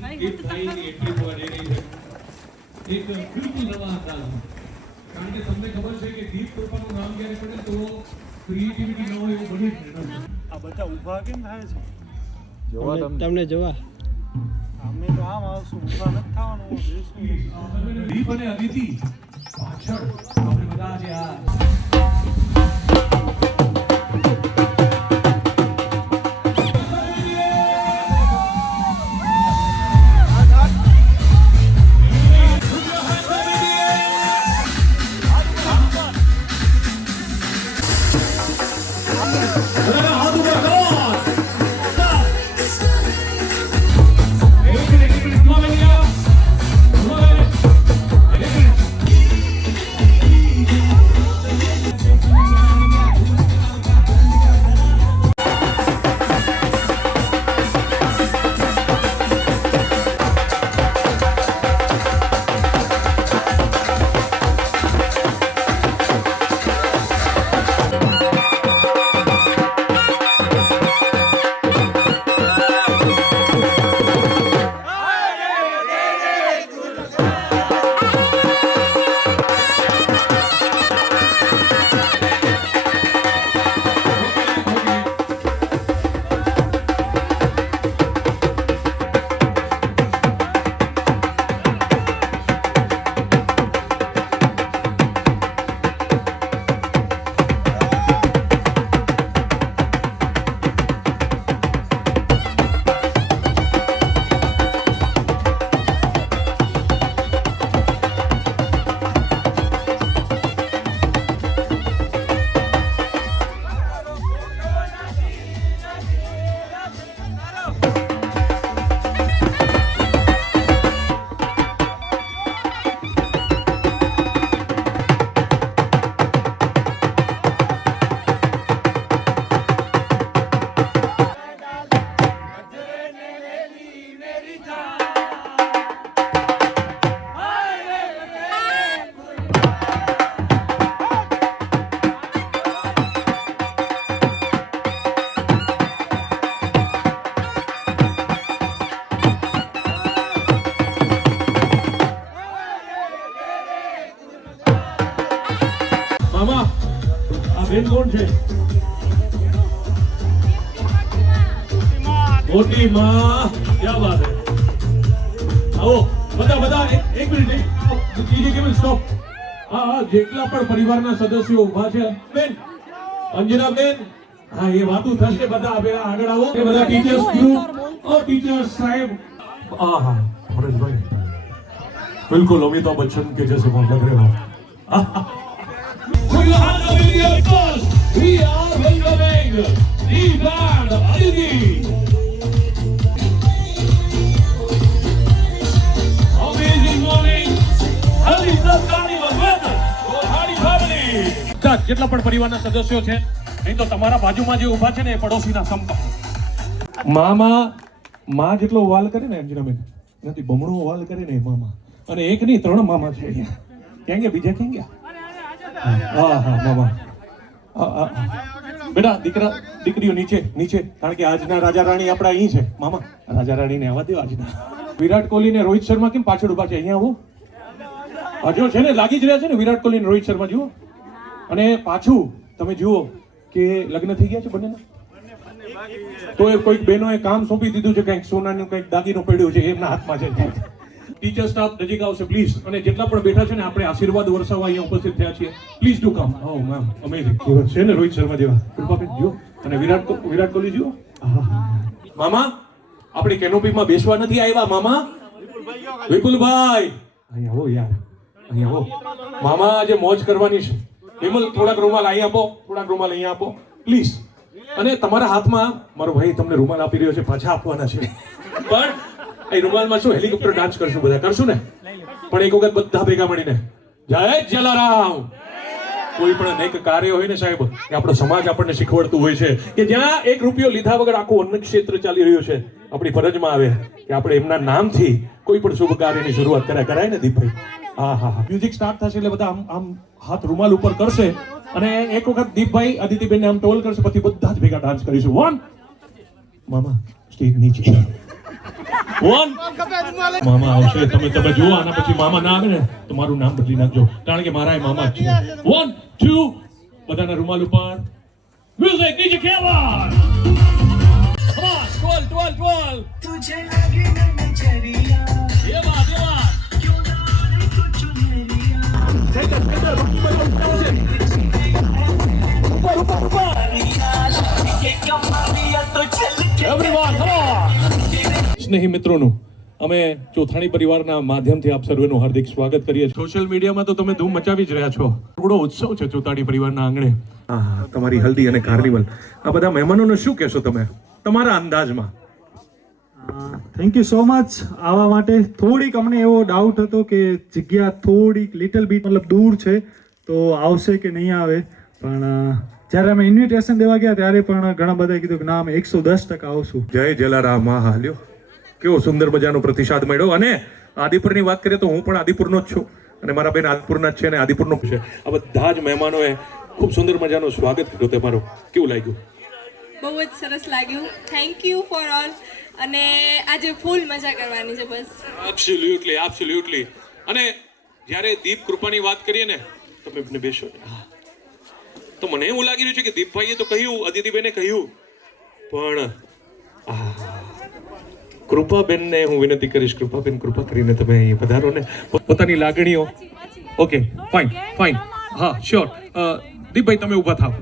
એક ભાઈની એન્ટ્રી થવા જઈ રહી છે એક બિલકુલ નવા અંદાજમાં, કારણ કે તમને ખબર છે કે દીપ કૃપાનું નામ જ્યારે પડે તો ક્રિએટિવિટી ન હોય એવું બની જ નથી. આ બધા ઊભા કેમ થાય છે? જોવા તમને જોવા અમે તો આમ આવશું, ઊભા નથી થવાનું. દીપ અને અદિતિ પાછળ આપણે બધા જે આ મામા આ બેન કોણ છે? મોટી માં, ક્યાં વાત હે. આવો બધા એક મિનિટ જીજી કેમ સ્ટોપ. હા જેટલા પણ પરિવારના સદસ્યો ઊભા છે બેન, અંજના બેન, હા એ વાતું થશે બધા આગળ આવો. એ બધા ટીચર્સ ગ્રુપ ઓ ટીચર્સ સાહેબ. આહા ફરેશભાઈ बिल्कुल अमिताभ बच्चन के जैसे लग रहे हो. We are welcoming the band Aditi. Amazing morning. Happy carnival weather. Happy family. જેટલા પણ પરિવારના સદસ્યો છે અહીં તો તમારા બાજુમાં જે ઊભા છે ને એ પડોશીના સંપર્ક. માં જેટલો વાલ કરે ને અંજનાબેન નથી બમણો વાલ કરે ને મામા, અને એક નહીં 3 મામા છે અહીંયા. ક્યાં ગયા બીજા? ક્યાં ગયા? હા મામા. બેટા દીકરીઓ નીચે કારણ કે આજના રાજા રાણી આપણા અહીં છે. મામા રાજા રાણીને આવવા દો. આજના વિરાટ કોહલી ને રોહિત શર્મા કેમ પાછળ ઉભા છે? અહીંયા આવો. હજુ છે ને લાગી જ રહ્યા છે ને વિરાટ કોહલી ને રોહિત શર્મા. જુઓ અને પાછું તમે જુઓ કે લગ્ન થઈ ગયા છે બંનેના. તો એ કોઈક બહેનોએ કામ સોંપી દીધું છે, કંઈક સોનાનું કંઈક દાગીનો પડ્યો છે એમના હાથમાં છે. ટીચર સ્ટાફ નજીક આવશે પ્લીઝ, અને જેટલા પણ બેઠા છે ને આપણે આશીર્વાદ વરસાવવા અહીંયા ઉપસ્થિત થયા છીએ. Please do come. ઓ મેમ અમેઝિંગ છે ને રોહિત શર્મા જેવા, કૃપાબેન જુઓ, અને વિરાટ કોહલી જુઓ. મામા આપણે કેનોપીમાં બેસવા નથી આવ્યા. મામા વિપુલભાઈ અહીંયા આવો યાર, અહીંયા આવો. મામા આજે મોજ કરવાની છે. વિમલ થોડાક રૂમાલ અહીં આપો, થોડાક રૂમાલ અહીંયા આપો પ્લીઝ. અને તમારા હાથમાં મારો ભાઈ તમને રૂમાલ આપી રહ્યો છે, પાછા આપવાના છે. પણ એ રૂમાલમાં શું હેલિકોપ્ટર ડાન્સ કરશું, બધા કરશું ને. પણ એક વખત બધા ભેગા મળીને જય જલારામ. કોઈ પણ નેક કાર્ય હોય ને સાહેબ, એ આપણો સમાજ આપણને શીખવાડતું હોય છે કે જ્યાં 1 રૂપિયો લીધા વગર આખું અન્ન ક્ષેત્ર ચાલી રહ્યું છે, આપણી ફરજમાં આવે કે આપણે એમના નામથી કોઈ પણ શુભ કાર્યની શરૂઆત કરાય ને દીપભાઈ. હા મ્યુઝિક સ્ટાર્ટ થશે એટલે બધા આમ હાથ રૂમાલ ઉપર કરશે અને એક વખત દીપભાઈ અદિતિબેનને આમ ટોલ કરશે, પછી બધા જ ભેગા ડાન્સ કરીશું. 1 મામા સ્ટેજ નીચે. વન મામા આવશે. તમે જુઓ, આના પછી મામા ના આવે ને તો મારું નામ બદલી નાખજો, કારણ કે મારા એ મામા જ છે. 1 2 બધાના રૂમાલ ઉપર મ્યુઝિક નીચે કેવર કમ ઓન 12 तुझे लगे न नजरिया દેવા દેવા ये कमारिया तो चल के એવરીવન કમ ઓન. સ્નેહી મિત્રોનું અમે ચોથાણી પરિવારના માધ્યમથી આપ સર્વેનું હાર્દિક સ્વાગત કરીએ છીએ. સોશિયલ મીડિયામાં તો તમે ધૂમ મચાવી જ રહ્યા છો. થોડો ઉત્સવ છે ચોથાણી પરિવારના આંગણે. તમારી હલ્દી અને કાર્નિવલ, આ બધા મહેમાનોને શું કહેશો તમે તમારા અંદાજમાં? થેન્ક યુ સો મચ આવવા માટે. થોડીક અમને એવો ડાઉટ હતો કે જગ્યા થોડીક લિટલ બીટ મતલબ દૂર છે તો આવશે કે નહીં આવે, પણ જ્યારે અમે ઇન્વિટેશન દેવા ગયા ત્યારે પણ ઘણા બધાએ કીધું કે ના અમે 110% આવશું. જય જલારામ. હા લ્યો, કેવો સુંદર મજાનો પ્રતિસાદ મળ્યો. અને આદિપુરની વાત કરીએ તો હું પણ આદિપુરનો જ છું અને મારા બેન આદિપુરના જ છે અને આદિપુરનો છે. આ બધા જ મહેમાનોએ ખૂબ સુંદર મજાનું સ્વાગત કર્યું તમારું. કેવું લાગ્યું? બહુ જ સરસ લાગ્યું. Thank you for all. અને આજે ફૂલ મજા કરવાની છે બસ. એબ્સોલ્યુટલી. અને જ્યારે દીપ કૃપાની વાત કરીએ ને, તમે બેને બેસો ને, હા, તો મને એવું લાગી રહ્યું છે કે દીપભાઈએ તો કહ્યું, અદિતિબેને કહ્યું, પણ કૃપાબેનને હું વિનંતી કરીશ, કૃપાબેન કૃપા કરીને તમે અહીં પધારો ને પોતાની લાગણીઓ. Okay, fine. હા, શ્યોર. દીપભાઈ તમે ઊભા થાવ.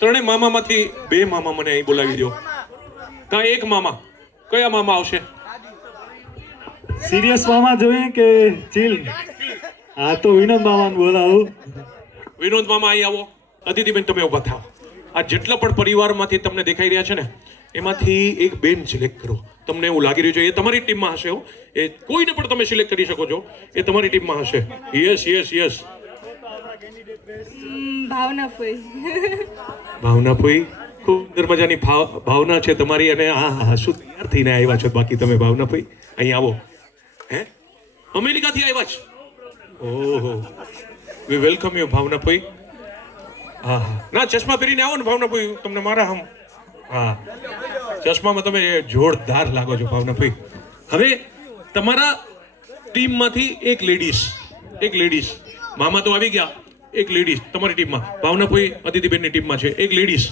ત્રણેય મામામાંથી બે મામા મને અહીં બોલાવી દો. કાં એક મામા, કયા મામા આવશે? સિરિયસ મામા જોઈએ કે ચીલ? હા તો વિનોદ મામાને બોલાવું. વિનોદ મામા અહીં આવો. અદિતિબેન તમે ઊભા થાવ. આ જેટલા પણ પરિવારમાંથી તમને દેખાઈ રહ્યા છે ને, એમાંથી એક બેન સિલેક્ટ કરો. તમને એવું લાગી રહ્યું છે એ તમારી ટીમમાં હશે. એ કોઈને પણ તમે સિલેક્ટ કરી શકો છો, એ તમારી ટીમમાં હશે. યસ. ભાવના ફોઈ. ભાવના ફોઈ, ખૂબ સુંદર મજાની ભાવના છે તમારી. અને હા શું તૈયાર થઈને આવ્યા છો બાકી તમે ભાવના ફોઈ? અહીં આવો. હે, અમેરિકાથી આવ્યા છો? ઓહો, વી વેલકમ યુ ભાવના ફોઈ. હા, ના ચશ્મા પહેરીને આવો ને ભાવના ફોઈ, તમને મારા હમ. હા, ચશ્મામાં તમે જોરદાર લાગો છો ભાવના ફોઈ. હવે તમારા ટીમમાંથી એક લેડીઝ, મામા તો આવી ગયા, એક લેડીઝ તમારી ટીમમાં. ભાવના ફોઈ અદિતિબેનની ટીમમાં છે એક લેડીઝ.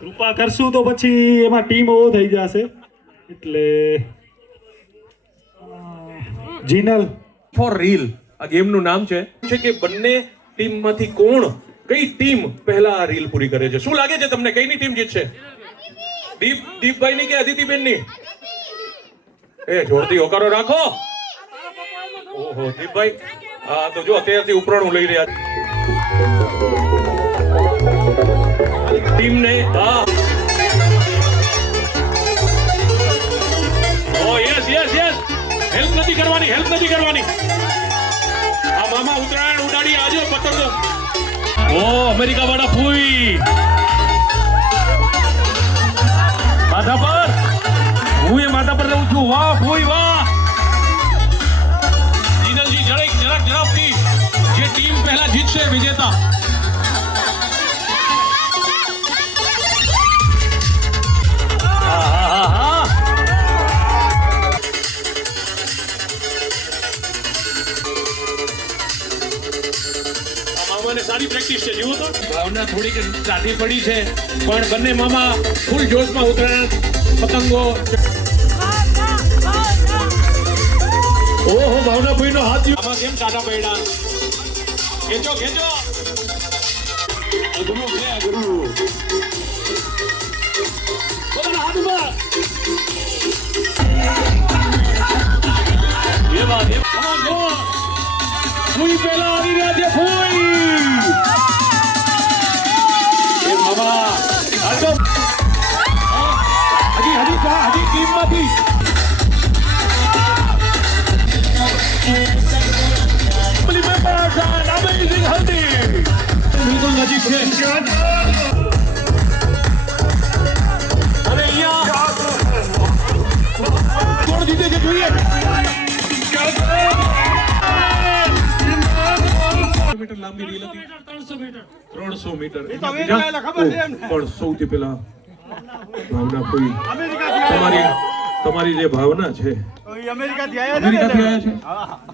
કૃપા કરશું તો પછી એમાં ટીમ ઓવો થઈ જશે, એટલે જીનલ. ફોર રીલ આ ગેમનું નામ છે કે બંને ટીમમાંથી કઈ ટીમ પહેલા આ રીલ પૂરી કરે છે? શું લાગે છે તમને, કઈની ટીમ જીતશે? દીપભાઈની કે અદિતિબેનની? એ જોરથી હોકારો રાખો. ઓહો દીપભાઈ, હા તો જો અત્યારથી ઉપરાણું લઈ રહ્યા ટીમને. હા, ઓ યસ. હેલ્પ નથી કરવાની. આ મામા ઉત્તરાયણ ઉડાડી આજો પતંગો. ઓ અમેરિકા વાળા ફૂઈ માથા પર, હું એ માથા પર રહું છું. વાહ ફૂઈ વાહ. જીનલજી ઝડપથી જે ટીમ પહેલા જીતશે વિજેતા. હા. મામાને સારી પ્રેક્ટિસ છે. જુઓ તો ભાવના થોડીક સાથી પડી છે, પણ બંને મામા ફૂલ જોશમાં ઉતરેણ પતંગો. ઓહો ભાવના ભાઈનો હાથ આમાં કેમ કાઢા પડ્યા? ખેંચો અઘરું છે. પોતાના હાથ ઉપર. એ વાત ફૂઈ પહેલા આવી રહ્યા છે. ફૂઈ એ મામા હજી ટીમમાંથી બિલકુલ નજીક છે. અને અહીંયા કોણ જીતે છે જોઈએ. મીટર લાંબી રીલ હતી. 300 મીટર. પણ સૌથી પહેલા ભાવના કોઈ તમારી તમારી જે ભાવના છે અમેરિકાથી આવ્યા છે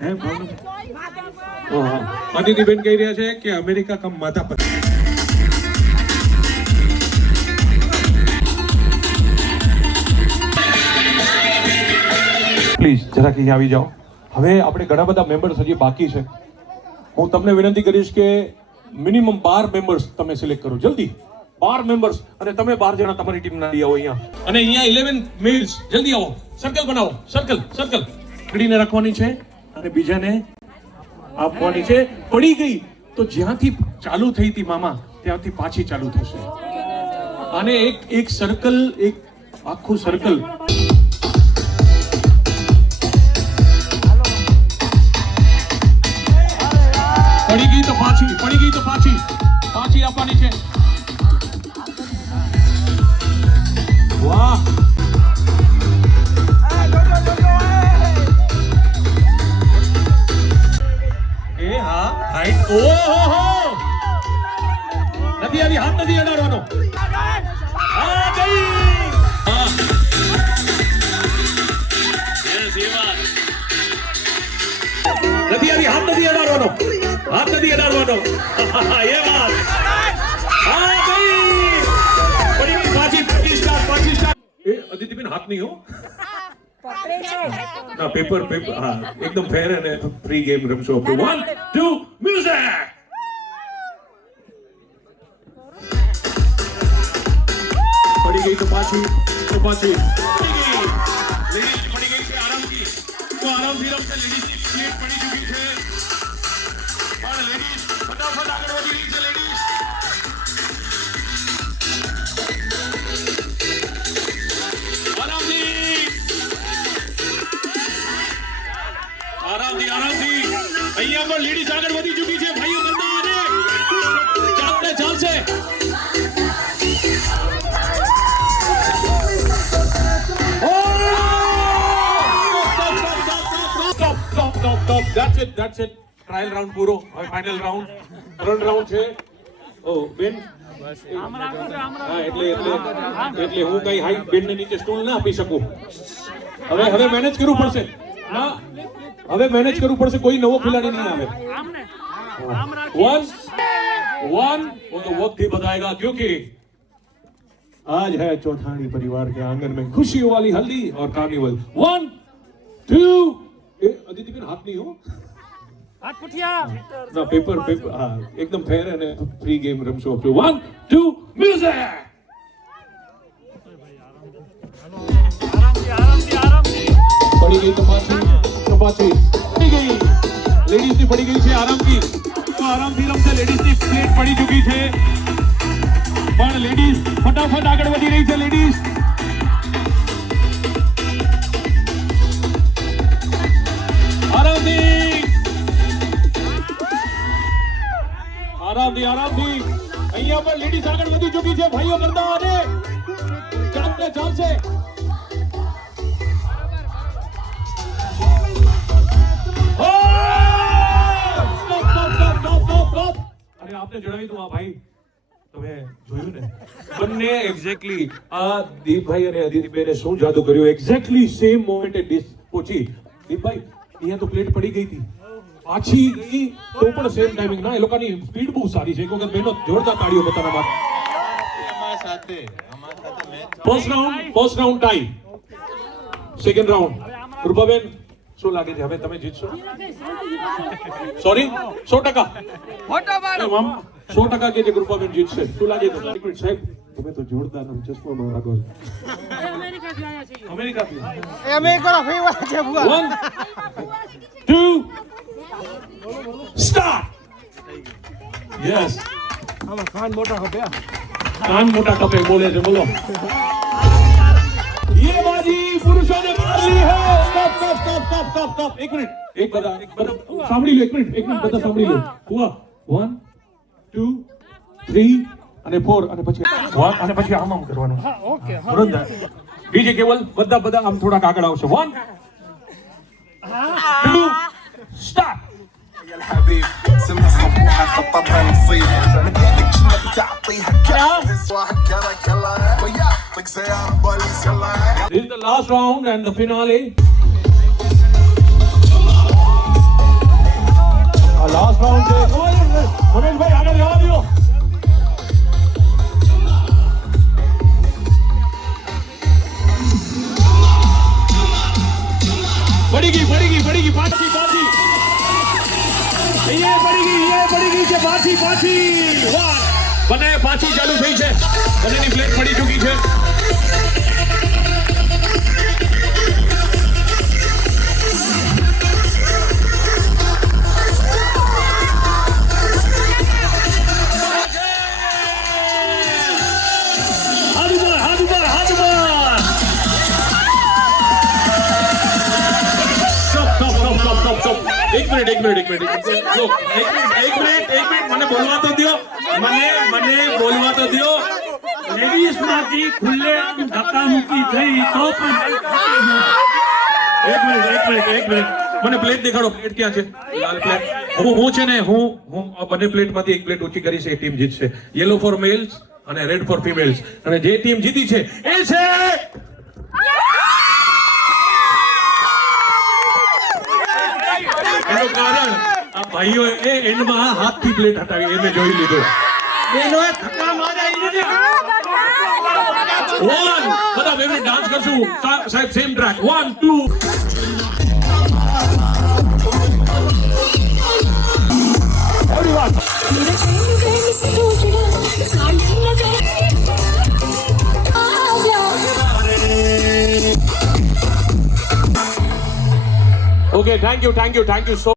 હે ભાવના ઓહો અદિતિબેન કહી રહ્યા છે કે અમેરિકા કમ માતા પિતા પ્લીઝ જરાક અહીંયા આવી જાઓ હવે આપણે ઘણા બધા મેમ્બર્સ હજી બાકી છે હું તમને વિનંતી કરીશ કે મિનિમમ 12 મેમ્બર્સ તમે સિલેક્ટ કરો જલ્દી 12 મેમ્બર્સ અને તમે 12 જણા તમારી ટીમના લઈ આવો અહીંયા અને અહીંયા 11 મેલ્સ જલ્દી આવો સર્કલ બનાવો સર્કલ સર્કલ પકડીને રાખવાની છે અને બીજાને આપવાની છે પડી ગઈ તો જ્યાંથી ચાલુ થઈ હતી મામા ત્યાંથી પાછી ચાલુ થશે અને એક સર્કલ એક આખું સર્કલ પડી ગઈ તો પાછી આપવાની છે વાહ એ હા હાઈટ ઓહો નથી આવી હાથ નથી અડાડવાનો આ ગઈ હા યસ એ વાત નથી આવી હાથ નથી અડાડવાનો ये बात हाँ गई बड़ी पाची स्टार ए अदितिबेन हाथ नहीं हो ना पेपर हाँ एकदम फेयर है ने फ्री गेम रमशो 1 2 म्यूजिक पड़ी गई तो पाची लेडीज पड़ी गई है आराम की तो आराम से रमशे लेडीज की प्लेट पड़ी चुकी है और लेडीज फटाफट आगे बढ़ी रही है लेडीज आरामથી અહીંયા પર લેડીઝ આગળ વધી ચૂકી છે ભાઈઓ બંદા ચાલશે ચાલશે stop that's it trial round પૂરો હવે ફાઇનલ રાઉન્ડ 3 રાઉન્ડ છે ઓ બેન હા એટલે હું કઈ હાઈટ બેન ને નીચે સ્ટૂલ ના આપી શકું હવે મેનેજ કરવું પડશે ના હવે મેનેજ કરવું પડશે કોઈ નવો ખિલાડી નહીં આવે वन वो तो वक्त ही बताएगा क्योंकि आज है चौठानी परिवार के आंगन में खुशियों वाली हल्दी और कार्निवल 1 2 अदितिबेन हाथ नहीं हो हाथ पुठिया ना पेपर हाँ एकदम फेयर है फ्री गेम रमशो 1 2 म्यूजिक पड़ी गई तो पाची पड़ी गई लेडीज की पड़ी गई है आराम की तो आराम થી રમશે લેડીઝ ની પ્લેટ પડી ચૂકી છે પણ લેડીઝ ફટાફટ આગળ વધી રહી છે લેડીઝ આરામથી અહીંયા પર લેડીઝ આગળ વધી ચૂકી છે ભાઈઓ કરતા અને ચાલશે અરે આપને જણાવી દઉં આ ભાઈ તમે જોયું ને બંને એક્ઝેક્ટલી આ દીપભાઈ અને અદિતિબેને શું જાદુ કર્યું એક્ઝેક્ટલી સેમ મોમેન્ટે ડિશ પહોંચી દીપભાઈ અહીંયા તો પ્લેટ પડી ગઈ હતી પાછી ગઈ તો પણ સેમ ટાઈમિંગ ના એ લોકોની સ્પીડ બહુ સારી છે એક વખત બેનો જોરદાર તાળીઓ બતાવવા માટે first round tie second round Krupaben શું લાગે છે હવે તમે જીતશો સોરી 100% 100% કે જે કૃપાબેન જીતશે શું લાગે છે સાહેબ તમે તો જોરદાર ચશ્મામાં લાગો છો અમેરિકાથી One, two, start. Yes. કાન મોટા કપે બોલે છે બોલો ये बाजी पुरुषों ने मार ली है स्टॉप एक मिनट एक बता સાંભળી લો એક મિનિટ બધા સાંભળી લો હુઆ 1 2 3 અને 4 અને પછી 1 અને પછી આમ કરવાનું હા ઓકે બરોબર ડીજે કેવલ બધા આમ થોડા આગળ આવશે 1 2 start يا الحبيب سمها صبوحة خطبها نصيب من ايدك كنا بتعطيها كهز واحد كرك يلا وياك طق سيارة بوليس يلا This is the last round and the finale. Last round છે. મનોજભાઈ આગળ જવા દો. પડી ગઈ પાછી એ પડી ગઈ છે પાછી વાહ બને પાછી ચાલુ થઈ છે બંનેની પ્લેટ પડી ચૂકી છે Stop. एक मिनट Look, एक मिनट મને બોલવા તો દ્યો લેડીઝ માંથી ખુલ્લે આમ ધક્કામુક્કી થઈ તો પણ એક મિનિટ મને પ્લેટ દેખાડો પ્લેટ ક્યાં છે લાલ પ્લેટ હું છે ને હું આ બંને પ્લેટમાંથી એક પ્લેટ ઊંચી કરીશ એ ટીમ જીતશે યેલો ફોર મેલ્સ અને રેડ ફોર ફિમેલ્સ અને જે ટીમ જીતી છે એ છે એનું કારણ આ ભાઈઓ એ એન્ડમાં હાથથી પ્લેટ હટાવી એ મેં જોઈ લીધું એનોએ ધક્કા માર્યા એને વન બધા બેબી ડાન્સ કરશું સાહેબ same track 1 2 Okay, thank you so